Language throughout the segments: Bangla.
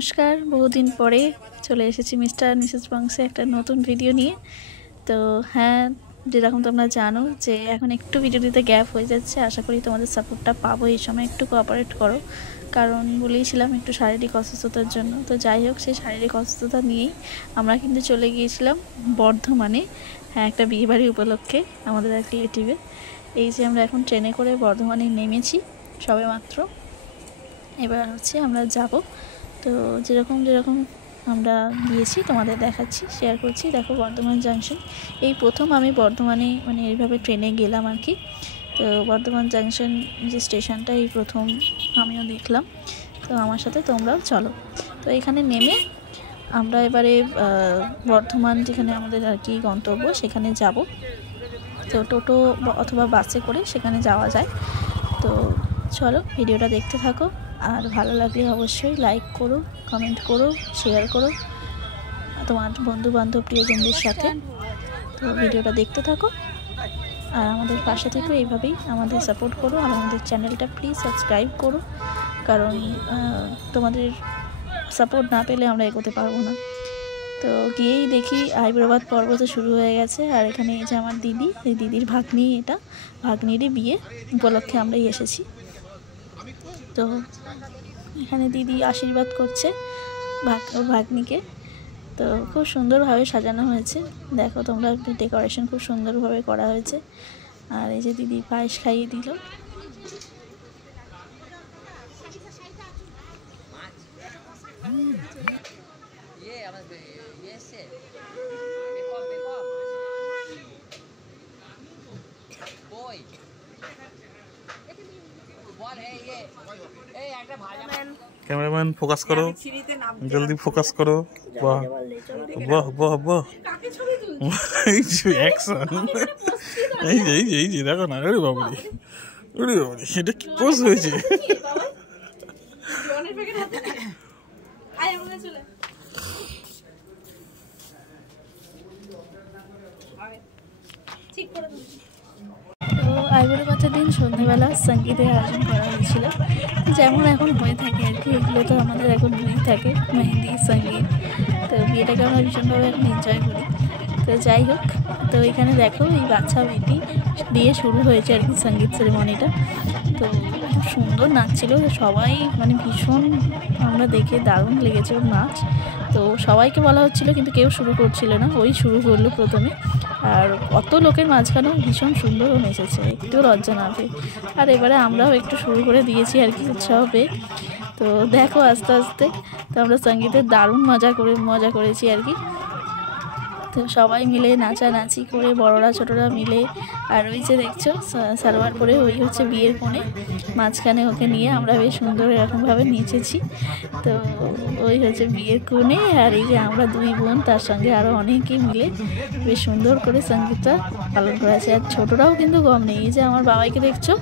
নমস্কার, বহুদিন পরে চলে এসেছি মিস্টার আর মিসেস বংশে একটা নতুন ভিডিও নিয়ে। তো হ্যাঁ, যেরকম তোমরা জানো যে এখন একটু ভিডিও দিতে গ্যাপ হয়ে যাচ্ছে। আশা করি তোমাদের সাপোর্টটা পাবো, এই সময় একটু কোঅপারেট করো, কারণ বলেইছিলাম একটু শারীরিক অসুস্থতার জন্য। তো যাই হোক, সেই শারীরিক অসুস্থতা নিয়েই আমরা কিন্তু চলে গিয়েছিলাম বর্ধমানে, হ্যাঁ, একটা বিয়েবাড়ি উপলক্ষে আমাদের এক রিলেটিভে। এই যে আমরা এখন ট্রেনে করে বর্ধমানে নেমেছি সবে মাত্র। এবার হচ্ছে আমরা যাব। তো যেরকম আমরা গিয়েছি তোমাদের দেখাচ্ছি, শেয়ার করছি। দেখো, বর্ধমান জাংশন, এই প্রথম আমি বর্ধমানে মানে এইভাবে ট্রেনে গেলাম আর কি। তো বর্ধমান জাংশন যে স্টেশনটা, এই প্রথম আমিও দেখলাম। তো আমার সাথে তোমরাও চলো। তো এখানে নেমে আমরা এবারে বর্ধমান যেখানে আমাদের আর কি গন্তব্য, সেখানে যাব। তো টোটো অথবা বাসে করে সেখানে যাওয়া যায়। তো চলো, ভিডিওটা দেখতে থাকো। আর ভালো লাগলে অবশ্যই লাইক করো, কমেন্ট করো, শেয়ার করো তোমার বন্ধুবান্ধব প্রিয়জনদের সাথে। তো ভিডিওটা দেখতে থাকো আর আমাদের পাশে থেকে এইভাবেই আমাদের সাপোর্ট করো। আর আমাদের চ্যানেলটা প্লিজ সাবস্ক্রাইব করো, কারণ তোমাদের সাপোর্ট না পেলে আমরা এগোতে পারবো না। তো গিয়েই দেখি আইবুড়োভাত পর্ব তো শুরু হয়ে গেছে। আর এখানে এই যে আমার দিদি, এই দিদির ভাগ্নি, এটা ভাগ্নিরই বিয়ে উপলক্ষে আমরাই এসেছি। তো এখানে দিদি আশীর্বাদ করছে ভাগ্নিকে। তো খুব সুন্দরভাবে সাজানো হয়েছে, দেখো তোমরা, ডেকোরেশন খুব সুন্দরভাবে করা হয়েছে। আর এই যে দিদি পায়েস খাইয়ে দিল। कैमरामैन फोकस करो, जल्दी फोकस करो। वाह वाह वाह वाह, एक्शन। এই যে দেখো না, আরে বাবারে, ওরে বাবারে, সেটা কি পোজ হয়েছে। তো আইবুড়োভাতের দিন সন্ধ্যাবেলা সঙ্গীতের আয়োজন করা হয়েছিল, যেমন এখন হয়ে থাকে আর কি। এগুলো তো আমাদের এখন হয়েই থাকে, মেহেন্দি, সঙ্গীত। তো বিয়েটাকে আমরা ভীষণভাবে এখন এনজয় করি। তো যাই হোক, তো এখানে দেখো এই বাচ্চা মেয়েটি দিয়ে শুরু হয়েছে আর কি সঙ্গীত সেরেমনিটা। তো খুব সুন্দর নাচছিল সবাই, মানে ভীষণ আমরা দেখে দারুণ লেগেছে ওর নাচ। তো সবাইকে বলা হচ্ছিলো, কিন্তু কেউ শুরু করছিল না, ওই শুরু করলো প্রথমে। আর অত লোকের মাঝখানেও ভীষণ সুন্দরও নেচেছে, একটু লজ্জা না পেয়ে। আর এবারে আমরাও একটু শুরু করে দিয়েছি আর কি, উৎসাহ পেয়ে। তো দেখো আস্তে আস্তে তো আমরা সঙ্গীতের দারুণ মজা করেছি আর কি। তো সবাই মিলে নাচানাচি করে, বড়রা ছোটরা মিলে। আর ওই যে দেখছো সালোয়ার পরে, ওই হচ্ছে বিয়ের কোণে, মাঝখানে ওকে নিয়ে আমরা বেশ সুন্দর এরকমভাবে নেচেছি। তো ওই হচ্ছে বিয়ের কোণে। আর এই যে আমরা দুই বোন, তার সঙ্গে আরও অনেকেই মিলে বেশ সুন্দর করে সঙ্গীতটা পালন করেছে। আর ছোটরাও কিন্তু কম নেই, এই যে আমার বাবাইকে দেখছো,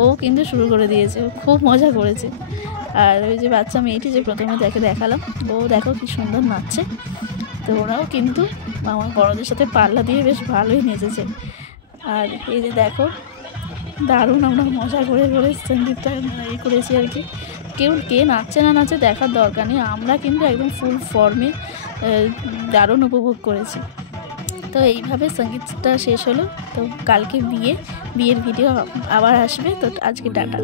ও কিন্তু শুরু করে দিয়েছে, খুব মজা করেছে। আর ওই যে বাচ্চা মেয়েটি যে প্রথমে দেখালাম, ও দেখো কি সুন্দর নাচছে। তো ওরাও কিন্তু আমার বড়দের সাথে পাল্লা দিয়ে বেশ ভালোই নেচেছে। আর এই যে দেখো, দারুণ আমরা মজা করে সঙ্গীতটা করেছি আর কি। কে নাচছে না নাচে দেখার দরকার নেই, আমরা কিন্তু একদম ফুল ফর্মে দারুণ উপভোগ করেছি। তো এইভাবে সঙ্গীতটা শেষ হলো। তো কালকে বিয়ের ভিডিও আবার আসবে। তো আজকে টাটা।